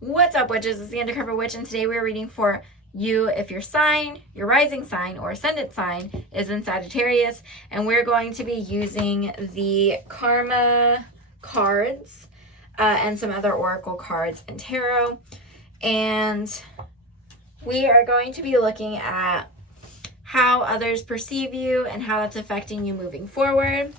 What's up, witches? It's the Undercover Witch, and today we're reading for you if your sign, your rising sign or ascendant sign is in Sagittarius, and we're going to be using the Karma cards and some other oracle cards and tarot, and we are going to be looking at how others perceive you and how that's affecting you moving forward.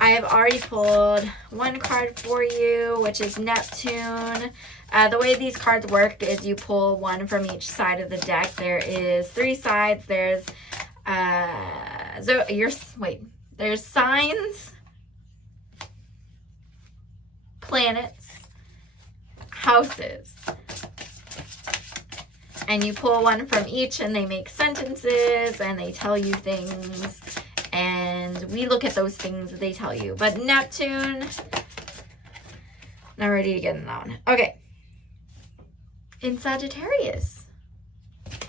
I have already pulled one card for you, which is Neptune. The way these cards work is you pull one from each side of the deck. There is 3 sides. There's there's signs, planets, houses. And you pull one from each and they make sentences and they tell you things. And we look at those things that they tell you. But Neptune, not ready to get in that one. Okay. In Sagittarius.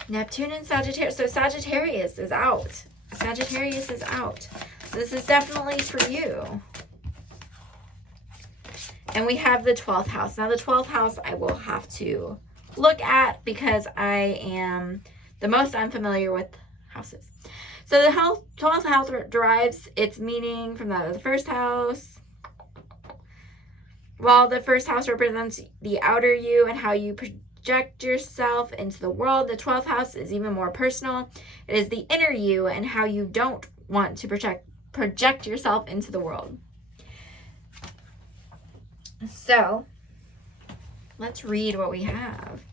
Neptune in Sagittarius. So Sagittarius is out. Sagittarius is out. So this is definitely for you. And we have the 12th house. Now the 12th house I will have to look at because I am the most unfamiliar with houses. So the 12th house derives its meaning from that of the first house. While the first house represents the outer you and how you project yourself into the world, the 12th house is even more personal. It is the inner you and how you don't want to project yourself into the world. So let's read what we have.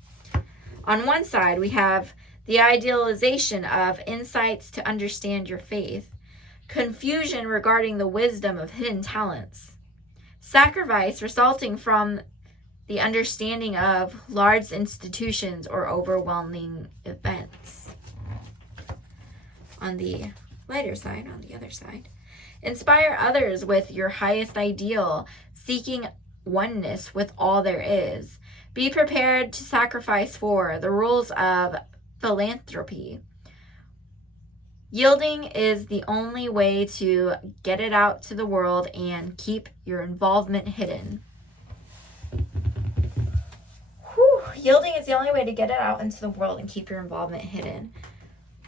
On one side, we have the idealization of insights to understand your faith, confusion regarding the wisdom of hidden talents, sacrifice resulting from the understanding of large institutions or overwhelming events. On the lighter side, on the other side, inspire others with your highest ideal, seeking oneness with all there is. Be prepared to sacrifice for the rules of philanthropy. Yielding is the only way to get it out to the world and keep your involvement hidden. Yielding is the only way to get it out into the world and keep your involvement hidden.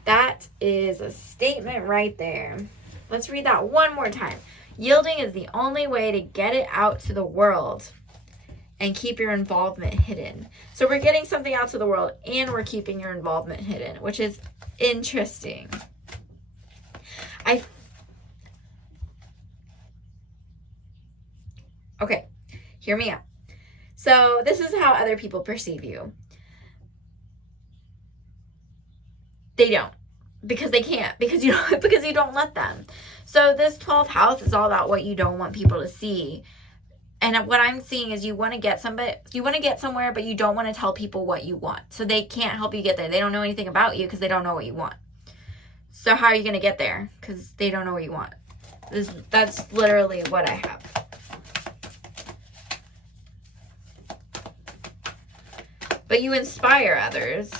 That is a statement right there. Let's read that one more time. Yielding is the only way to get it out to the world and keep your involvement hidden. So we're getting something out to the world and we're keeping your involvement hidden, which is interesting. Okay, hear me out. So this is how other people perceive you. They don't, because they can't, because you don't let them. So this 12th house is all about what you don't want people to see. And what I'm seeing is you want to get somewhere, but you don't want to tell people what you want. So they can't help you get there. They don't know anything about you because they don't know what you want. So how are you going to get there? Because they don't know what you want. That's literally what I have. But you inspire others.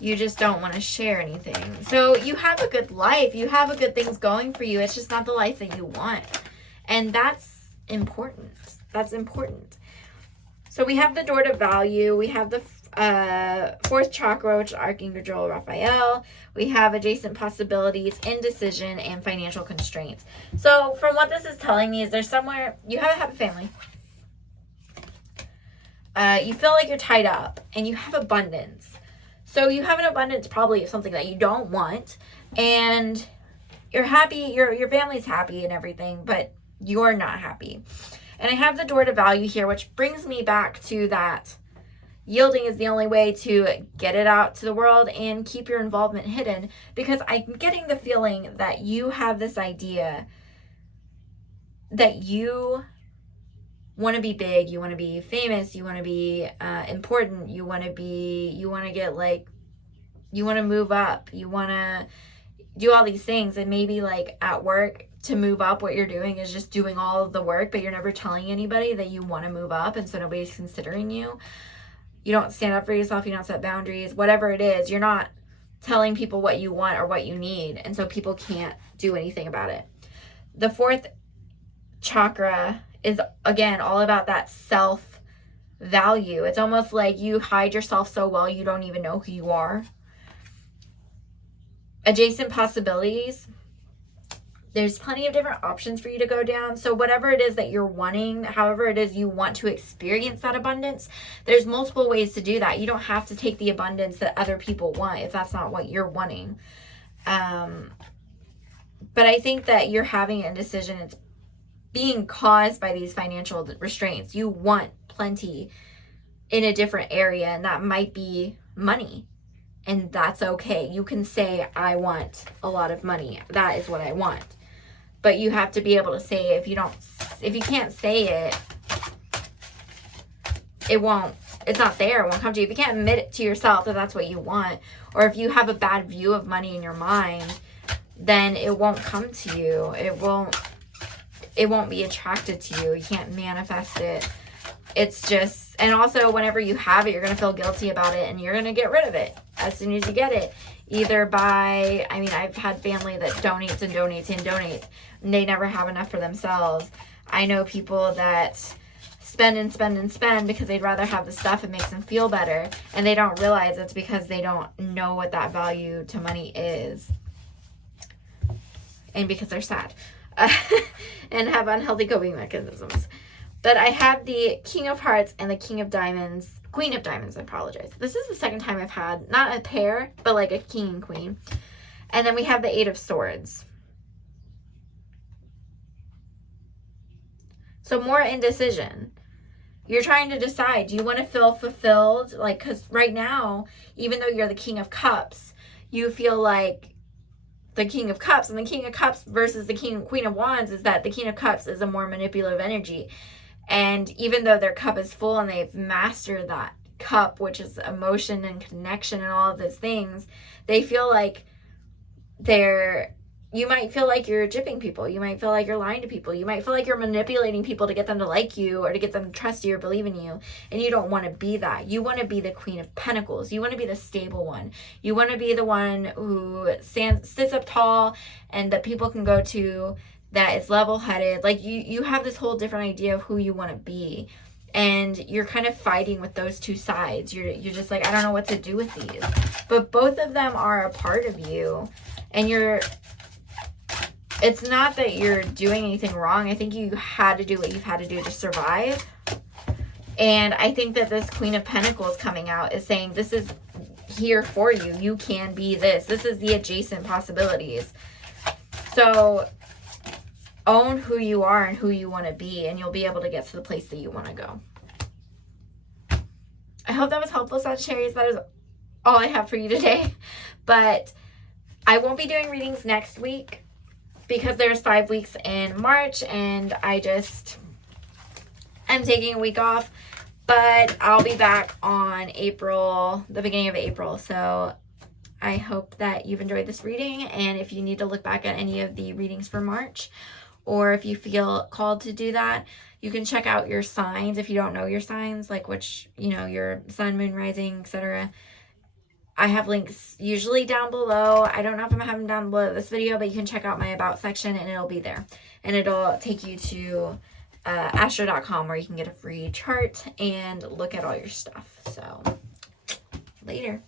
You just don't want to share anything. So you have a good life. You have a good things going for you. It's just not the life that you want. And that's important. That's important. So we have the door to value. We have the 4th chakra, which is Archangel Raphael. We have adjacent possibilities, indecision, and financial constraints. So from what this is telling me is there's somewhere, you have a happy family. You feel like you're tied up and you have abundance. So you have an abundance probably of something that you don't want, and you're happy, your family's happy and everything, but you're not happy. And I have the door to value here, which brings me back to that yielding is the only way to get it out to the world and keep your involvement hidden, because I'm getting the feeling that you have this idea that you want to be big, you want to be famous, you want to be important, you want to move up, you want to do all these things. And maybe like at work, to move up, what you're doing is just doing all of the work, but you're never telling anybody that you want to move up, and so nobody's considering you. You don't stand up for yourself, you don't set boundaries, whatever it is. You're not telling people what you want or what you need, and so people can't do anything about it. The fourth chakra is, again, all about that self-value. It's almost like you hide yourself so well you don't even know who you are. Adjacent possibilities. There's plenty of different options for you to go down. So whatever it is that you're wanting, however it is you want to experience that abundance, there's multiple ways to do that. You don't have to take the abundance that other people want if that's not what you're wanting. But I think that you're having a decision. It's being caused by these financial restraints. You want plenty in a different area, and that might be money. And that's okay. You can say, I want a lot of money. That is what I want. But you have to be able to say it. If you can't say it, it's not there. It won't come to you. If you can't admit it to yourself that that's what you want, or if you have a bad view of money in your mind, then it won't come to you. It won't be attracted to you. You can't manifest it. It's just, and also whenever you have it, you're going to feel guilty about it, and you're going to get rid of it as soon as you get it. Either by, I've had family that donates and donates and donates, and they never have enough for themselves. I know people that spend and spend and spend because they'd rather have the stuff. It makes them feel better, and they don't realize it's because they don't know what that value to money is, and because they're sad and have unhealthy coping mechanisms. But I have the King of Hearts and the King of Diamonds, Queen of Diamonds, I apologize. This is the second time I've had, not a pair, but like a king and queen. And then we have the Eight of Swords. So more indecision. You're trying to decide, do you want to feel fulfilled? Like, because right now, even though you're the King of Cups, you feel like the King of Cups, and the King of Cups versus the Queen of Wands is that the King of Cups is a more manipulative energy. And even though their cup is full and they've mastered that cup, which is emotion and connection and all of those things, they feel like you might feel like you're gypping people. You might feel like you're lying to people. You might feel like you're manipulating people to get them to like you or to get them to trust you or believe in you. And you don't want to be that. You want to be the Queen of Pentacles. You want to be the stable one. You want to be the one who sits up tall and that people can go to, that is level-headed. Like you have this whole different idea of who you want to be. And you're kind of fighting with those two sides. You're just like, I don't know what to do with these. But both of them are a part of you. And it's not that you're doing anything wrong. I think you had to do what you've had to do to survive. And I think that this Queen of Pentacles coming out is saying, this is here for you. You can be this. This is the adjacent possibilities. So own who you are and who you want to be, and you'll be able to get to the place that you want to go. I hope that was helpful, Sagittarius. That is all I have for you today. But I won't be doing readings next week because there's 5 weeks in March, and I'm taking a week off. But I'll be back on the beginning of April. So I hope that you've enjoyed this reading. And if you need to look back at any of the readings for March, or if you feel called to do that, you can check out your signs. If you don't know your signs, like which, your sun, moon, rising, etc. I have links usually down below. I don't know if I'm going to have them down below this video, but you can check out my about section and it'll be there. And it'll take you to astro.com where you can get a free chart and look at all your stuff. So, later.